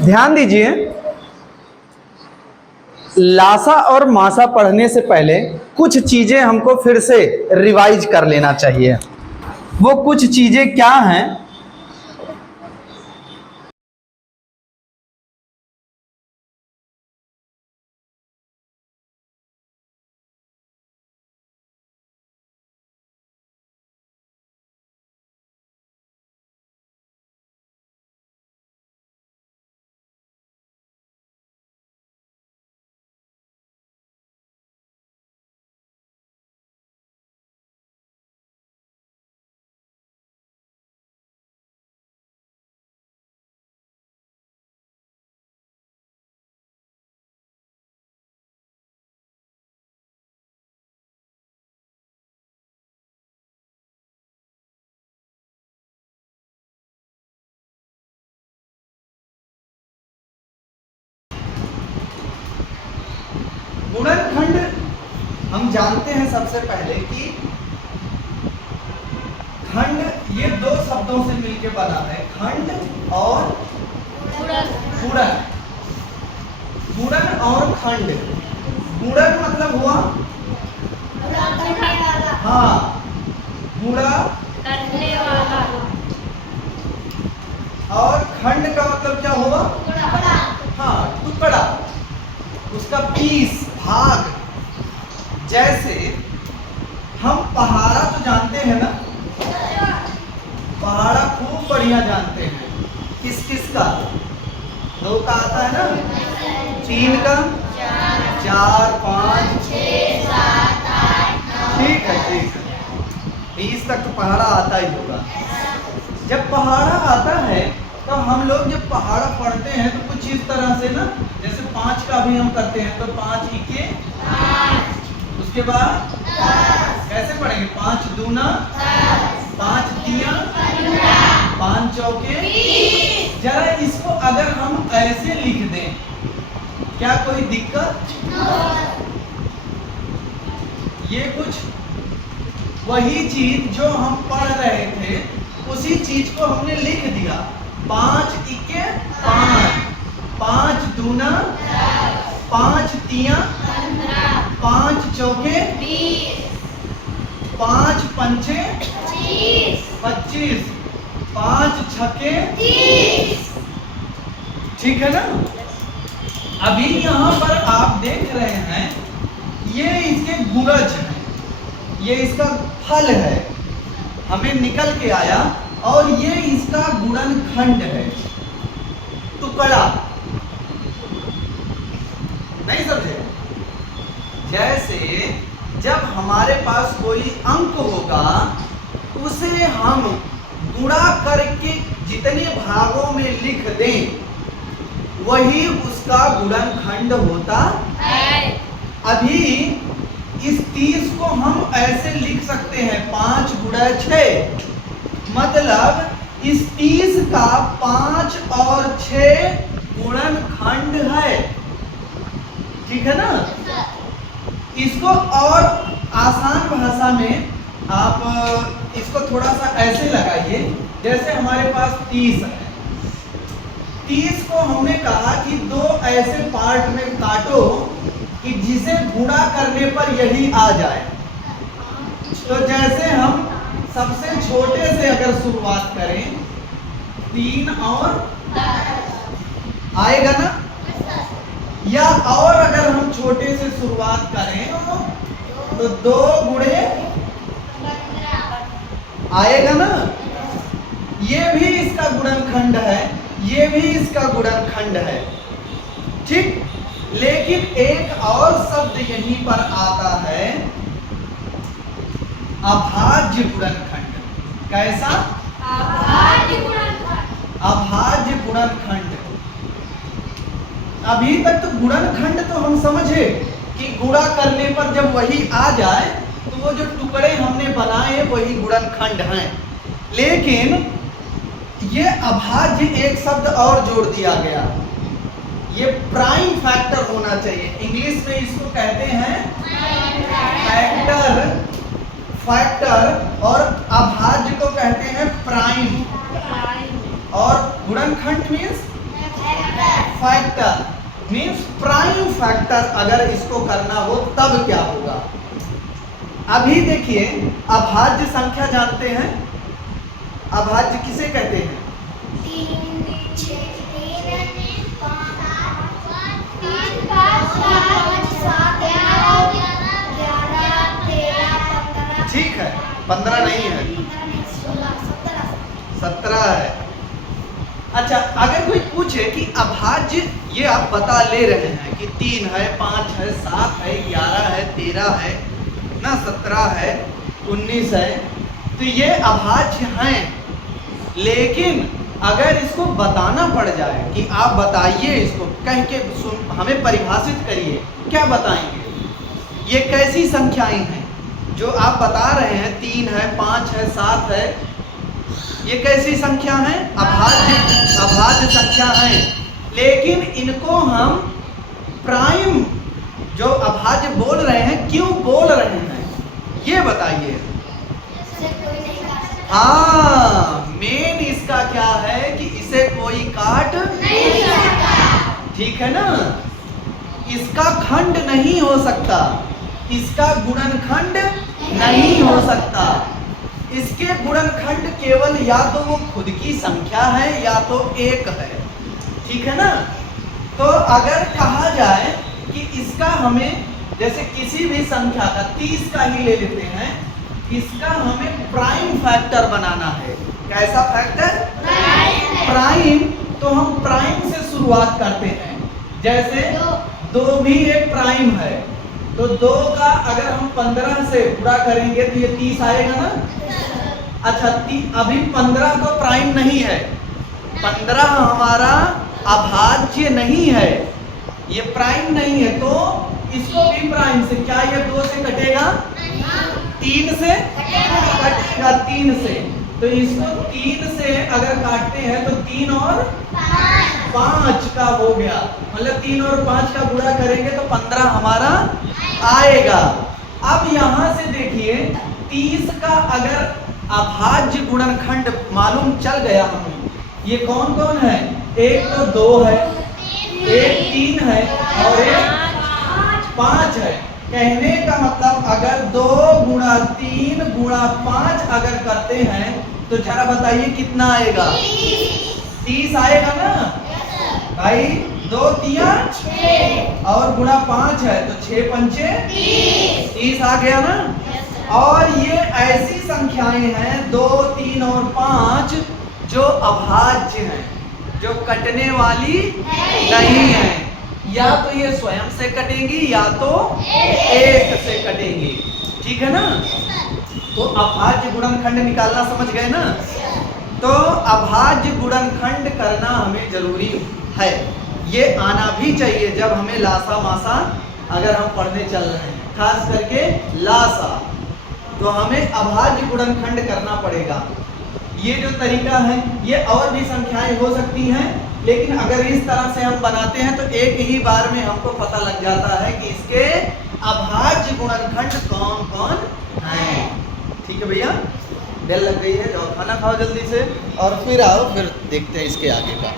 ध्यान दीजिए, लासा और मासा पढ़ने से पहले कुछ चीजें हमको फिर से रिवाइज कर लेना चाहिए। वो कुछ चीजें क्या हैं? गुणनखंड हम जानते हैं सबसे पहले कि खंड ये दो शब्दों से मिलकर बना है, खंड और गुणन। गुणन और खंड। गुणन मतलब हुआ हाँ गुणा करने वाला, और खंड का मतलब क्या हुआ? हाँ टुकड़ा, उसका पीस, भाग। जैसे हम पहाड़ा तो जानते हैं ना, पहाड़ा खूब बढ़िया जानते हैं। किस किस का? दो का आता है ना, तीन का, चार, पाँच, 6, 7, 8, 9। ठीक है ठीक है, 20 तक तो पहाड़ा आता ही होगा। जब पहाड़ा आता है तो हम लोग जब पहाड़ा पढ़ते हैं तो कुछ इस तरह से ना, जैसे 5 का भी हम करते हैं तो 5 इके 5, उसके बाद 10, कैसे पढ़ेंगे? 5 दूना 10, 5 तिया 15, 5 चौके 20। जरा इसको अगर हम ऐसे लिख दें, क्या कोई दिक्कत? ये कुछ वही चीज जो हम पढ़ रहे थे उसी चीज को हमने लिख दिया। 5 इक्के 5, 5 दूना 10, 5 तिया 15, 5 चौके 20, 5 पंचे 25, 5 छके 30। ठीक है ना? अभी यहाँ पर आप देख रहे हैं, ये इसके गुणज है, ये इसका फल है, हमें निकल के आया, और ये इसका गुणनखंड है, टुकड़ा। नहीं समझे? जैसे जब हमारे पास कोई अंक होगा उसे हम गुणा करके जितने भागों में लिख दें वही उसका गुणनखंड होता है। अभी इस 30 को हम ऐसे लिख सकते हैं, 5 गुणा 6, मतलब इस 30 का 5 और 6 गुणनखंड है। ठीक है ना? इसको और आसान भाषा में आप इसको थोड़ा सा ऐसे लगाइए, जैसे हमारे पास 30 है, 30 को हमने कहा कि दो ऐसे पार्ट में काटो कि जिसे गुणा करने पर यही आ जाए। तो जैसे हम सबसे छोटे से अगर शुरुआत करें, 3 और 10 आएगा ना? या और अगर हम छोटे से शुरुआत करें तो 2 गुणे आएगा ना? ये भी इसका गुणनखंड है, ये भी इसका गुणनखंड है। ठीक, लेकिन एक और शब्द यहीं पर आता है, अभाज्य गुणनखंड। कैसा? अभाज्य गुणनखंड। अभाज्य गुणनखंड। अभी तक तो गुणनखंड तो हम समझे कि गुणा करने पर जब वही आ जाए तो वो जो टुकड़े हमने बनाए वही गुणनखंड हैं। लेकिन ये अभाज्य एक शब्द और जोड़ दिया गया, ये प्राइम फैक्टर होना चाहिए। इंग्लिश में इसको कहते हैं फैक्टर, फैक्टर, और अभाज्य को कहते हैं प्राइम, और गुणनखंड means factor means prime factor अगर इसको करना हो तब क्या होगा। अभी देखिए अभाज्य संख्या जानते हैं, अभाज्य किसे कहते हैं? 3 6 3 5 7 11 13 15। ठीक है, 15 नहीं है, 17 है। अच्छा, अगर कोई पूछे कि अभाज्य ये आप बता ले रहे हैं कि 3 है, 5 है, 7 है, 11 है, 13 है ना, 17 है, 19 है, तो ये अभाज्य हैं। लेकिन अगर इसको बताना पड़ जाए कि आप बताइए, इसको कह के हमें परिभाषित करिए, क्या बताएंगे? ये कैसी संख्याएं हैं जो आप बता रहे हैं? 3 है, 5 है, 7 है, ये कैसी संख्या है? अभाज्य संख्या है। लेकिन इनको हम प्राइम जो अभाज्य बोल रहे हैं, क्यों बोल रहे हैं ये बताइए। हाँ, मेन इसका क्या है कि इसे कोई काट नहीं सकता। ठीक है ना, इसका खंड नहीं हो सकता, इसका गुणनखंड नहीं हो सकता। इसके गुणनखंड केवल या तो वो खुद की संख्या है या तो 1 है। ठीक है ना, तो अगर कहा जाए कि इसका हमें जैसे किसी भी संख्या का 30 का ही ले लेते हैं, इसका हमें प्राइम फैक्टर बनाना है। कैसा फैक्टर? प्राइम। तो हम प्राइम से शुरुआत करते हैं। जैसे 2 भी एक प्राइम है, तो 2 का अगर हम 15 से पूरा करेंगे तो ये 30 आएगा ना। अच्छा, अभी 15 तो प्राइम नहीं है, 15 हमारा अभाज्य नहीं है, ये प्राइम नहीं है, तो इसको भी प्राइम से, क्या ये 2 से कटेगा? 3 से कटेगा, 3 से। तो इसको 3 से अगर काटते हैं तो 3 और 5 का हो गया, मतलब 3 और 5 का गुणा करेंगे तो 15 हमारा आएगा। अब यहाँ से देखिए 30 का अगर अभाज्य गुणनखंड मालूम चल गया हमें, ये कौन कौन है? एक तो 2 है, एक 3 है और एक 5 है। कहने का मतलब अगर 2 गुणा 3 गुणा 5 अगर करते हैं तो जरा बताइए कितना आएगा? 30 आएगा ना भाई। 2 3 6 और गुणा 5 है तो 6 पंचे 30 आ गया ना। और ये ऐसी संख्याएं हैं 2 3 और 5 जो अभाज्य हैं, जो कटने वाली नहीं है। या तो ये स्वयं से कटेंगी या तो 1 से कटेंगी। ठीक है ना, तो अभाज्य गुणनखंड निकालना समझ गए ना। तो अभाज्य गुणनखंड करना हमें जरूरी है, ये आना भी चाहिए जब हमें लासा मासा अगर हम पढ़ने चल रहे हैं, खास करके लासा, तो हमें अभाज्य गुणनखंड करना पड़ेगा। ये जो तरीका है ये और भी संख्याएं हो सकती हैं, लेकिन अगर इस तरह से हम बनाते हैं तो एक ही बार में हमको पता लग जाता है कि इसके अभाज्य गुणनखंड कौन कौन हैं। ठीक है भैया, बेल लग गई है, जाओ खाना खाओ जल्दी से और फिर आओ, फिर देखते हैं इसके आगे का।